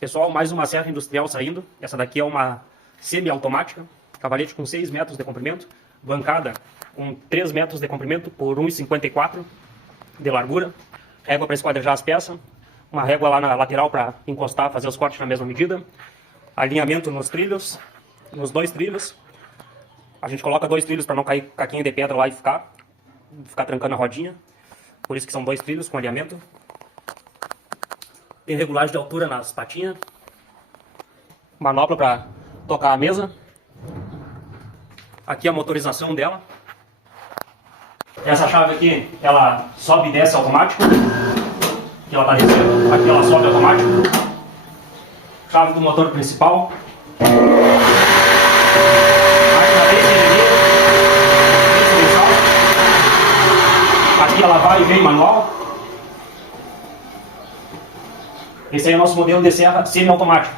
Pessoal, mais uma serra industrial saindo. Essa daqui é uma semi-automática, cavalete com 6 metros de comprimento, bancada com 3 metros de comprimento por 1,54 de largura, régua para esquadrejar as peças, uma régua lá na lateral para encostar, fazer os cortes na mesma medida, alinhamento nos trilhos, nos 2 trilhos. A gente coloca 2 trilhos para não cair caquinha de pedra lá e ficar trancando a rodinha, por isso que são 2 trilhos com alinhamento. Tem regulagem de altura nas patinhas, manopla para tocar a mesa. Aqui a motorização dela. Essa chave aqui, ela sobe e desce automático. Aqui ela está descendo, aqui ela sobe automático. Chave do motor principal. Aqui ela vai e vem manual. Esse aí é o nosso modelo de serra semi-automático.